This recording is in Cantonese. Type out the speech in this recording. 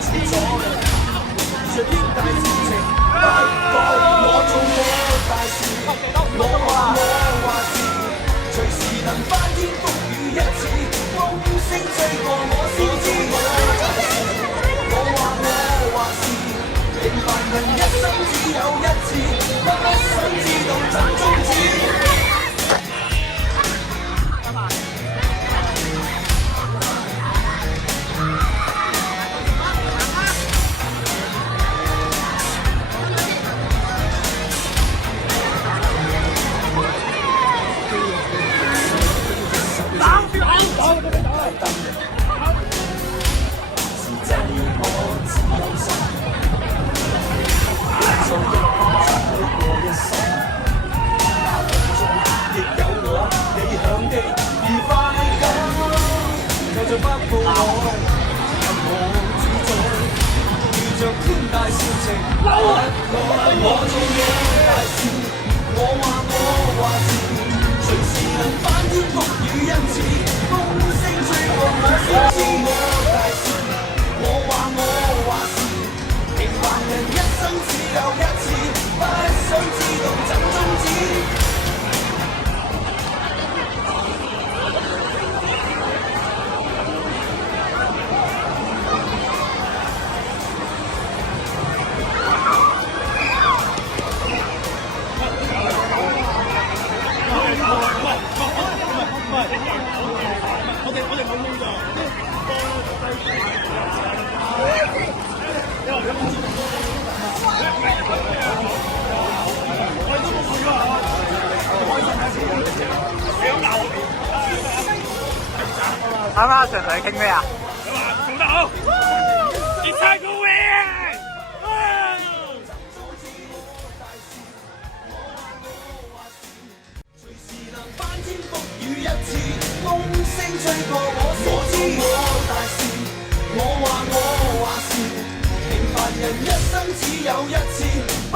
主宰，若天大事情，不該我做我大事，我話事，隨時能翻天覆雨一次，風聲吹過我先知我大事，我話事，平凡人一生只有一次，不想知道怎終止。就不顧我主宰，遇着天大事情，我做我大事，我話事，隨時能翻天覆雨一次，風聲吹過我先知我大事，我話事，平凡人一生只有一次，不想知道怎終止。我哋冇工作，啱啱阿 Sir 同你傾咩啊？佢話做得好，你猜個位啊！翻天覆雨一次，風聲吹過我先知我大事，我話事，平凡人一生只有一次，不